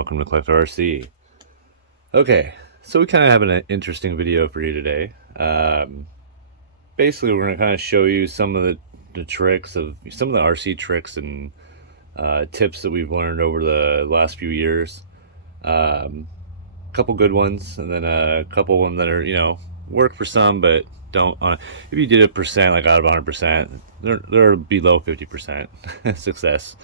welcome to Cliff RC. Okay, so we kind of have an interesting video for you today. Basically, we're going to kind of show you some of the tricks of some of the RC tricks and tips that we've learned over the last few years. A couple good ones, and then a couple of them that are, work for some, but don't. If you did a percent, like out of 100%, they're below 50% success.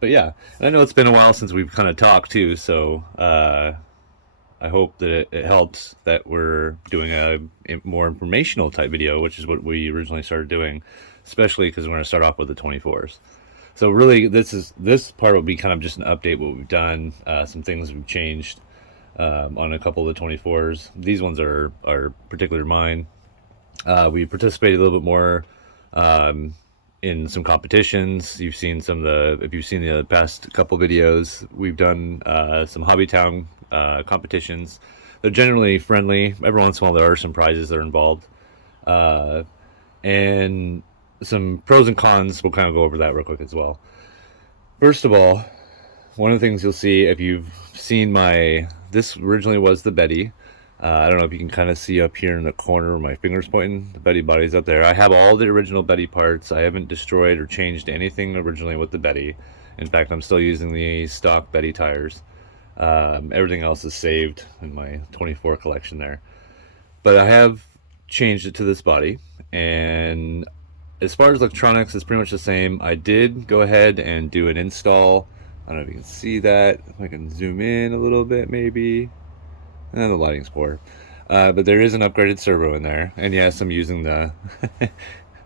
But yeah, and I know it's been a while since we've kind of talked too, so I hope that it helps that we're doing a more informational type video, which is what we originally started doing, especially because we're going to start off with the 24s. So really, this part will be kind of just an update what we've done, some things we've changed on a couple of the 24s. These ones are particular mine. We participated a little bit more in some competitions. You've seen some of the, if you've seen the past couple videos, we've done some Hobbytown competitions. They're generally friendly. Every once in a while there are some prizes that are involved. And some pros and cons, we'll kind of go over that real quick as well. First of all, one of the things you'll see if you've seen this originally was the Betty. I don't know if you can kind of see up here in the corner where my finger's pointing. The Betty body's up there. I have all the original Betty parts. I haven't destroyed or changed anything originally with the Betty. In fact, I'm still using the stock Betty tires. Everything else is saved in my 24 collection there. But I have changed it to this body. And as far as electronics, it's pretty much the same. I did go ahead and do an install. I don't know if you can see that. If I can zoom in a little bit maybe. The lighting's poor. But there is an upgraded servo in there. And yes, I'm using the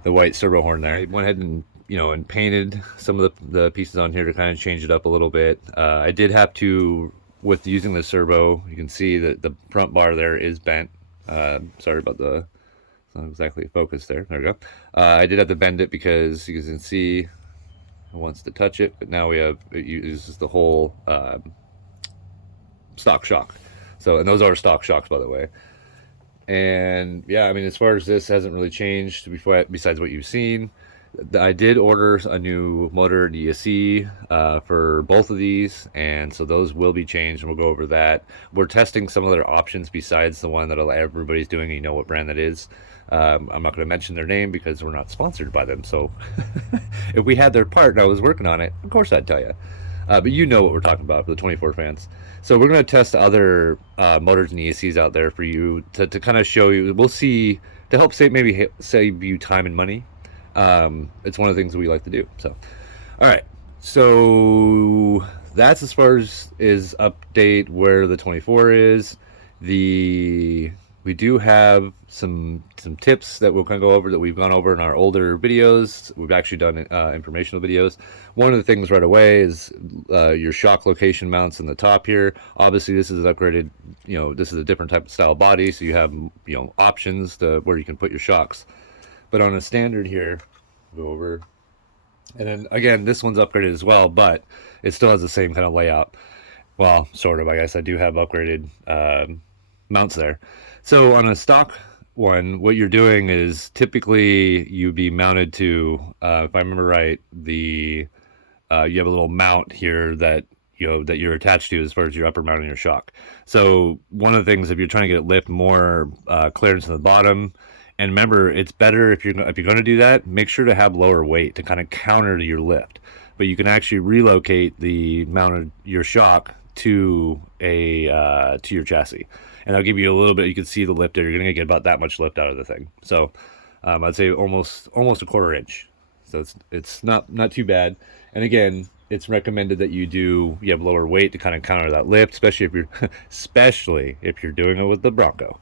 the white servo horn there. I went ahead and and painted some of the pieces on here to kind of change it up a little bit. I did have to, with using the servo, you can see that the front bar there is bent. Sorry about it's not exactly focused there. There we go. I did have to bend it because you can see it wants to touch it, but now it uses the whole stock shock. So, and those are stock shocks, by the way. And yeah, I mean, as far as this hasn't really changed besides what you've seen. I did order a new motor and ESC for both of these, and so those will be changed, and we'll go over that. We're testing some other options besides the one that everybody's doing, and you know what brand that is. I'm not going to mention their name because we're not sponsored by them, so if we had their part and I was working on it, of course I'd tell you. But you know what we're talking about for the 24 fans. So we're going to test other motors and ESCs out there for you to kind of show you. We'll see, to help save you time and money. It's one of the things that we like to do. So, all right. So that's as far as is update where the 24 is. We do have some tips that we'll kind of go over that we've gone over in our older videos. We've actually done informational videos. One of the things right away is your shock location mounts in the top here. Obviously, this is upgraded. This is a different type of style body, so you have options to where you can put your shocks. But on a standard here, go over. And then again, this one's upgraded as well, but it still has the same kind of layout. Well, sort of, I guess. I do have upgraded mounts there. So on a stock one, what you're doing is typically you'd be mounted to, if I remember right, you have a little mount here that that you're attached to as far as your upper mount and your shock. So one of the things, if you're trying to get lift more clearance in the bottom, and remember, it's better if you're going to do that, make sure to have lower weight to kind of counter your lift. But you can actually relocate the mount of your shock to your chassis, and that'll give you a little bit. You can see the lift there. You're going to get about that much lift out of the thing. So I'd say almost a quarter inch. So it's not too bad. And again, it's recommended that you have lower weight to kind of counter that lift, especially if you're doing it with the Bronco.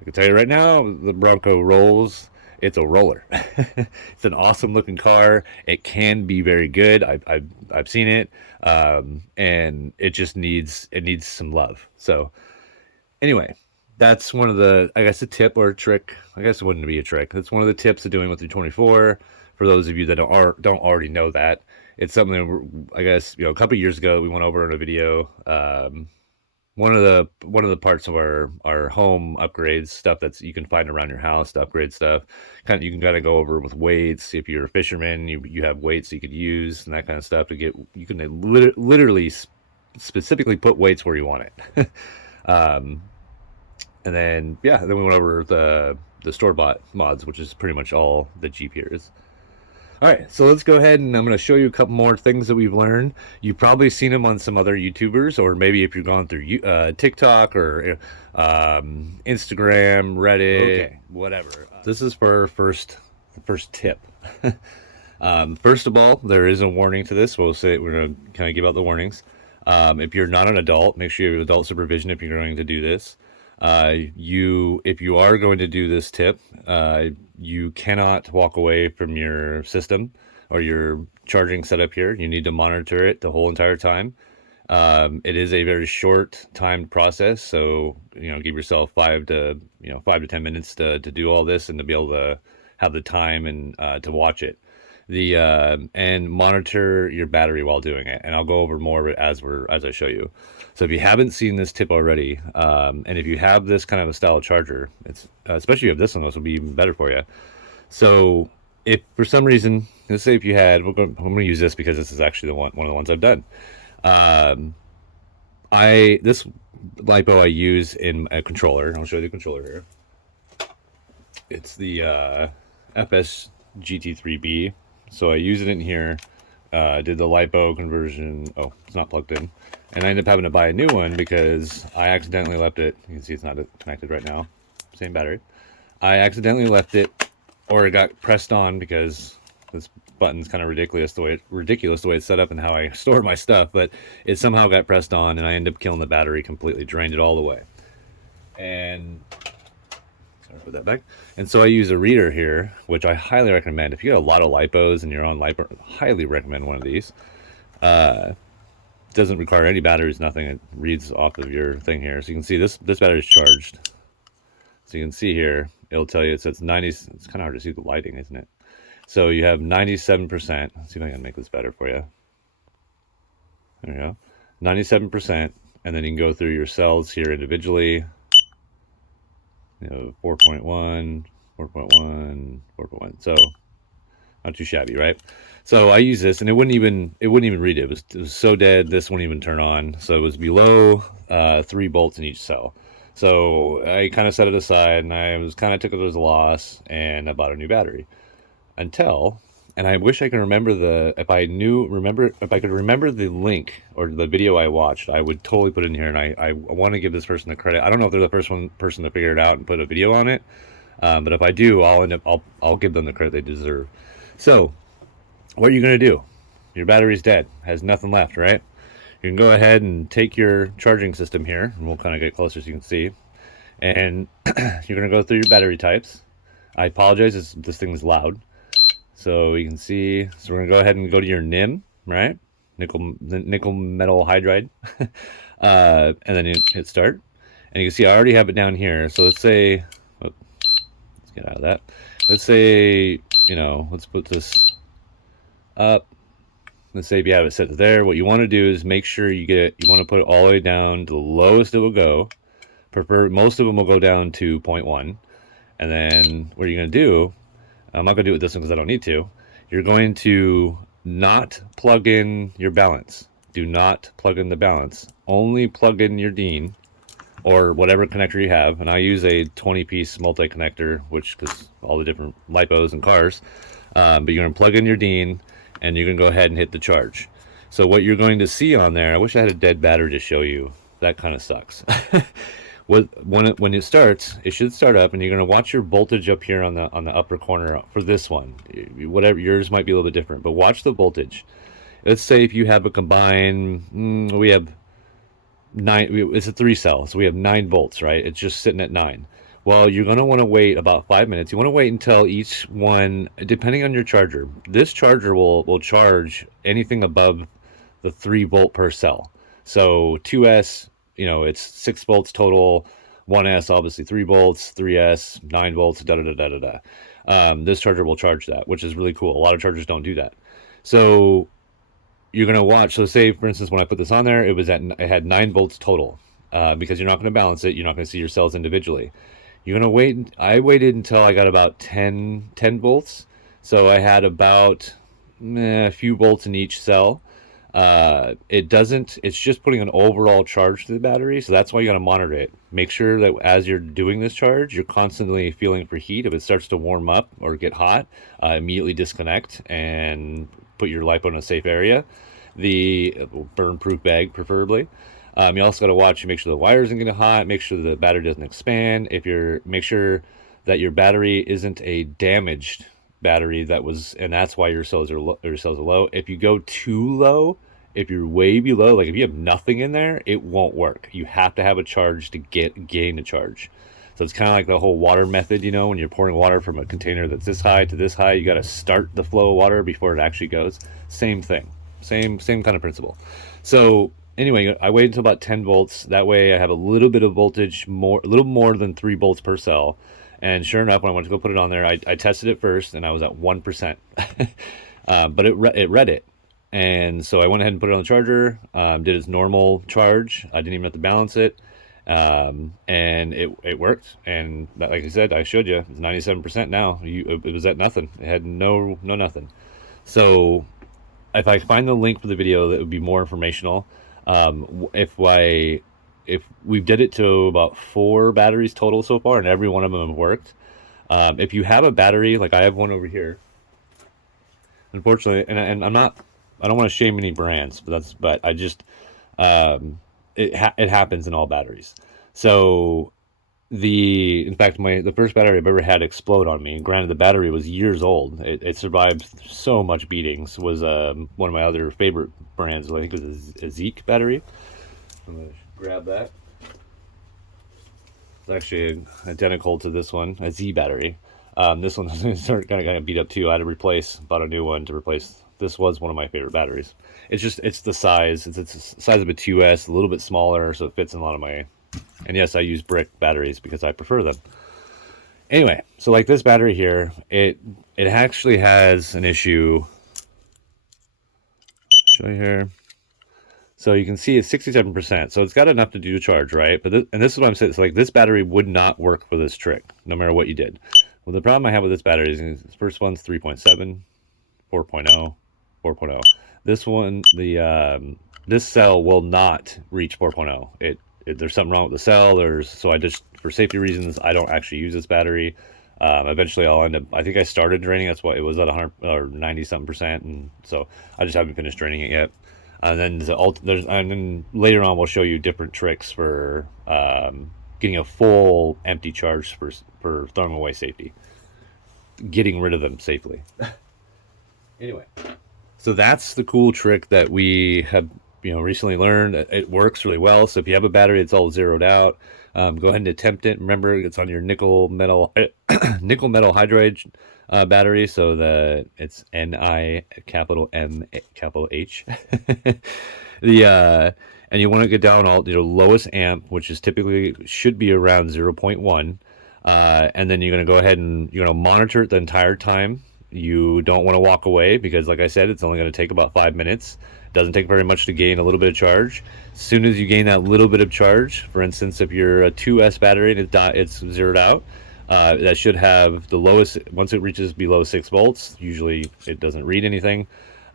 I can tell you right now, the Bronco rolls. It's a roller. It's an awesome looking car. It can be very good. I've seen it, and it just needs some love. So anyway, that's one of the, I guess, a tip or a trick. I guess it wouldn't be a trick. That's one of the tips of doing with your 24. For those of you that don't already know that, it's something I guess a couple of years ago we went over in a video. one of the parts of our home upgrades stuff that's you can find around your house to upgrade stuff. Kind of you can kind of go over with weights. If you're a fisherman, you have weights you could use and that kind of stuff to get. You can literally specifically put weights where you want it. um, and then yeah, then we went over the store bought mods, which is pretty much all the Jeep here is. All right, so let's go ahead and I'm going to show you a couple more things that we've learned. You've probably seen them on some other YouTubers, or maybe if you've gone through TikTok or Instagram, Reddit, okay, whatever. This is for the first tip. First of all, there is a warning to this. We're going to kind of give out the warnings. If you're not an adult, make sure you have adult supervision if you're going to do this. If you are going to do this tip, you cannot walk away from your system or your charging setup here. You need to monitor it the whole entire time. It is a very short timed process, so give yourself 5 to 10 minutes to do all this and to be able to have the time and to watch it. And monitor your battery while doing it, and I'll go over more of it as I show you. So if you haven't seen this tip already, and if you have this kind of a style of charger, it's especially if you have this one, this will be even better for you. So if for some reason, let's say if you had, I'm going to use this because this is actually one of the ones I've done. This LiPo I use in a controller. I'll show you the controller here. It's the FS GT3B. So I use it in here, did the LiPo conversion. Oh, it's not plugged in. And I ended up having to buy a new one because I accidentally left it. You can see it's not connected right now. Same battery. I accidentally left it, or it got pressed on because this button's kind of ridiculous the way it's set up and how I store my stuff. But it somehow got pressed on, and I ended up killing the battery completely, drained it all the way. And put that back. And so I use a reader here, which I highly recommend. If you have a lot of LiPos and you're on LiPo, highly recommend one of these. Doesn't require any batteries, nothing. It reads off of your thing here. So you can see this battery is charged. So you can see here, it'll tell you it says 90. It's kind of hard to see the lighting, isn't it? So you have 97%. Let's see if I can make this better for you. There we go. 97%. And then you can go through your cells here individually. 4.1, 4.1, 4.1. So not too shabby, right? So I use this, and it wouldn't even read it. It was so dead. This wouldn't even turn on. So it was below 3 volts in each cell. So I kind of set it aside, and I was kind of took it as a loss, and I bought a new battery. And I wish I could remember if I could remember the link or the video I watched, I would totally put it in here. And I want to give this person the credit. I don't know if they're the first person to figure it out and put a video on it, but if I do, I'll give them the credit they deserve. So, what are you gonna do? Your battery's dead, has nothing left, right? You can go ahead and take your charging system here, and we'll kind of get closer so you can see. And you're gonna go through your battery types. I apologize, this thing is loud. So you can see, so we're gonna go ahead and go to your NIM, right? Nickel metal hydride. And then you hit start. And you can see I already have it down here. So let's say, let's get out of that. Let's say, let's put this up. Let's say if you have it set to there, what you want to do is make sure you want to put it all the way down to the lowest it will go. Most of them will go down to 0.1. And then what you're gonna do, I'm not going to do it with this one because I don't need to. You're going to not plug in your balance. Do not plug in the balance. Only plug in your DIN or whatever connector you have. And I use a 20-piece multi-connector, because all the different LiPos and cars. But you're going to plug in your DIN, and you can go ahead and hit the charge. So what you're going to see on there, I wish I had a dead battery to show you. That kind of sucks. When it starts, it should start up, and you're going to watch your voltage up here on the upper corner for this one. Whatever, yours might be a little bit different, but watch the voltage. Let's say if you have a combined, we have 9. It's a 3 cell, so we have 9 volts, right? It's just sitting at 9. Well, you're going to want to wait about 5 minutes. You want to wait until each one, depending on your charger. This charger will charge anything above the 3 volt per cell. So 2S. It's 6 volts total, 1S obviously 3 volts, 3S 9 volts, this charger will charge that, which is really cool. A lot of chargers don't do that. So you're going to watch. So say, for instance, when I put this on there, it had 9 volts total. because you're not going to balance it. You're not going to see your cells individually. You're going to wait. I waited until I got about 10 volts. So I had about a few volts in each cell. It doesn't, it's just putting an overall charge to the battery. So that's why you got to monitor it. Make sure that as you're doing this charge, you're constantly feeling for heat. If it starts to warm up or get hot, immediately disconnect and put your LiPo in a safe area. The burn-proof bag, preferably. You also got to watch and make sure the wire isn't getting hot. Make sure the battery doesn't expand. Make sure that your battery isn't a damaged battery and that's why your cells are low. If you go too low, if you're way below, like if you have nothing in there, it won't work. You have to have a charge to gain a charge. So it's kind of like the whole water method, when you're pouring water from a container that's this high to this high, you got to start the flow of water before it actually goes. Same thing, same kind of principle. So anyway, I waited until about 10 volts. That way I have a little bit of voltage, a little more than 3 volts per cell. And sure enough, when I went to go put it on there, I tested it first, and I was at 1%. But it read it. And so I went ahead and put it on the charger, did its normal charge. I didn't even have to balance it. And it worked. And like I said, I showed you, it's 97% now. It was at nothing. It had no nothing. So if I find the link for the video, that would be more informational. If we did it to about 4 batteries total so far, and every one of them have worked. If you have a battery, like I have one over here, unfortunately, and I don't want to shame any brands, but I just, it happens in all batteries. So in fact, the first battery I've ever had explode on me, and granted the battery was years old. It survived so much beatings. Was one of my other favorite brands. I think it was a Zeke battery. I'm gonna grab that. It's actually identical to this one, a Z battery. This one kind of beat up too. I had to bought a new one to replace. This was one of my favorite batteries. It's the size. It's the size of a 2S, a little bit smaller, so it fits in a lot of my. And yes, I use brick batteries because I prefer them. Anyway, so like this battery here, it actually has an issue. Show you here. So you can see it's 67%. So it's got enough to do a charge, right? But this is what I'm saying. It's like this battery would not work for this trick, no matter what you did. Well, the problem I have with this battery is this first one's 3.7, 4.0, 4.0. This one, this cell will not reach 4.0. There's something wrong with the cell. So I just, for safety reasons, I don't actually use this battery. Eventually I'll end up, I think I started draining. That's why it was at 100 or 90 something percent. And so I just haven't finished draining it yet. And then later on, we'll show you different tricks for getting a full empty charge for throwing them away safety, getting rid of them safely. Anyway, so that's the cool trick that we have recently learned. It works really well. So if you have a battery that's all zeroed out, go ahead and attempt it. Remember, it's on your nickel metal hydride battery, so that it's Ni capital M capital H. And you want to get down all lowest amp, which is typically should be around 0.1, and then you're going to go ahead and you're going to monitor it the entire time. You don't want to walk away because, like I said, it's only going to take about 5 minutes. It doesn't take very much to gain a little bit of charge. As soon as you gain that little bit of charge, for instance, if you're a 2S battery and it's zeroed out, that should have the lowest, once it reaches below 6 volts, usually it doesn't read anything.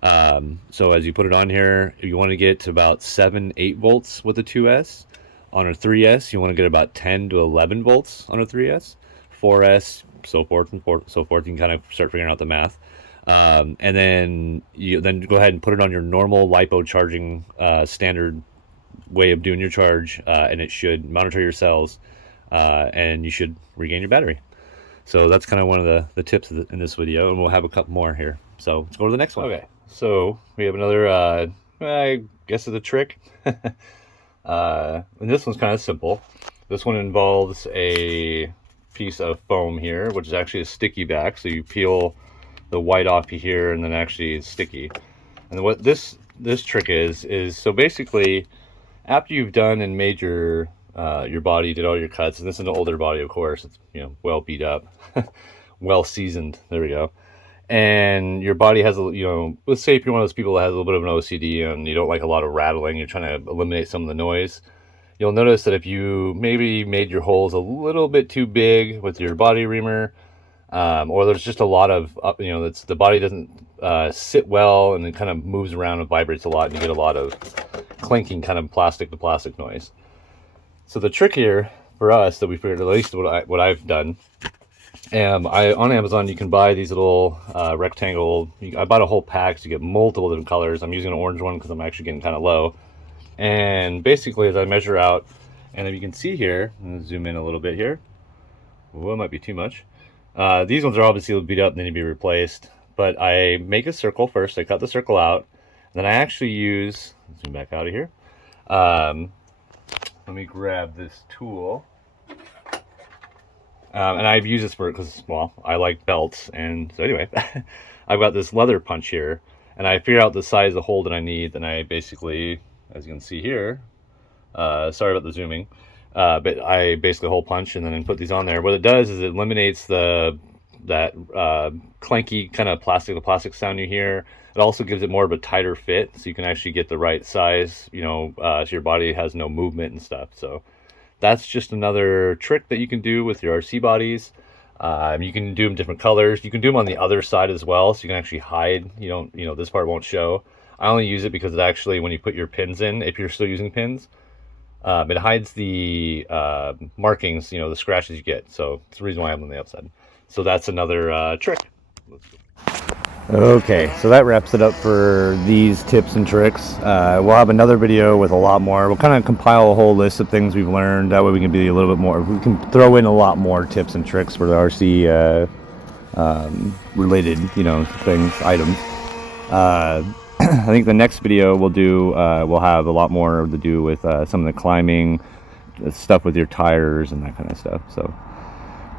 So as you put it on here, you want to get to about 7-8 volts with a 2S. On a 3S, you want to get about 10 to 11 volts on a 3S. 4S, so forth and so forth. You can kind of start figuring out the math. And then you go ahead and put it on your normal LiPo charging standard way of doing your charge, and it should monitor your cells, and you should regain your battery. So that's kind of one of the tips in this video, and we'll have a couple more here. So let's go to the next one. Okay, so we have another, I guess it's a trick. And this one's kind of simple. This one involves a piece of foam here, which is actually a sticky back. So you peel the white off here, and then actually it's sticky. And what this trick is so basically, after you've done and made your body, did all your cuts, and this is an older body, of course, it's well beat up, well seasoned. There we go. And your body has let's say if you're one of those people that has a little bit of an OCD and you don't like a lot of rattling, you're trying to eliminate some of the noise. you'll notice that if you maybe made your holes a little bit too big with your body reamer, or there's just a lot of, the body doesn't sit well, and it kind of moves around and vibrates a lot, and you get a lot of clinking kind of plastic to plastic noise. So the trick here for us that we figured, at least what I've done, on Amazon you can buy these little rectangle. I bought a whole pack, so you get multiple different colors. I'm using an orange one because I'm actually getting kind of low. And basically, as I measure out, and if you can see here, I'm gonna zoom in a little bit here. Well, it might be too much. These ones are obviously beat up and they need to be replaced. But I make a circle first. I cut the circle out. And then I actually use, zoom back out of here. Let me grab this tool. And I've used this for, because, well, I like belts. And so anyway, I've got this leather punch here. And I figure out the size of the hole that I need. Then I basically, as you can see here, sorry about the zooming, but I basically hole punch and then put these on there. What it does is it eliminates that clanky kind of plastic to plastic sound you hear. It also gives it more of a tighter fit, so you can actually get the right size, so your body has no movement and stuff. So that's just another trick that you can do with your RC bodies. You can do them different colors. You can do them on the other side as well, so you can actually hide. This part won't show. I only use it because it actually, when you put your pins in, if you're still using pins, it hides the markings, the scratches you get. So it's the reason why I'm on the outside. So that's another trick. Okay, so that wraps it up for these tips and tricks. We'll have another video with a lot more. We'll kind of compile a whole list of things we've learned. That way we can be a little bit more, we can throw in a lot more tips and tricks for the RC related, things, items. I think the next video we'll have a lot more to do with some of the climbing stuff with your tires and that kind of stuff. So,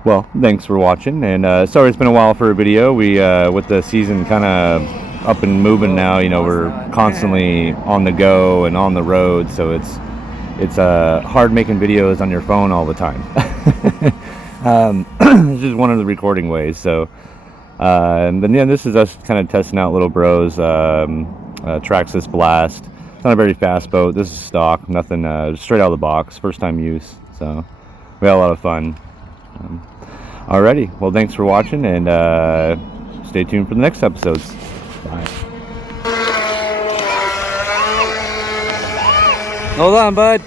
well, thanks for watching, and sorry it's been a while for a video. We with the season kind of up and moving now, we're constantly on the go and on the road, so it's hard making videos on your phone all the time. It's just one of the recording ways. So and then, this is us kind of testing out Little Bro's Traxxas Blast. It's not a very fast boat. This is stock, nothing, straight out of the box, first time use. So we had a lot of fun. Alrighty, well, thanks for watching, and stay tuned for the next episodes. Bye. Hold on, bud.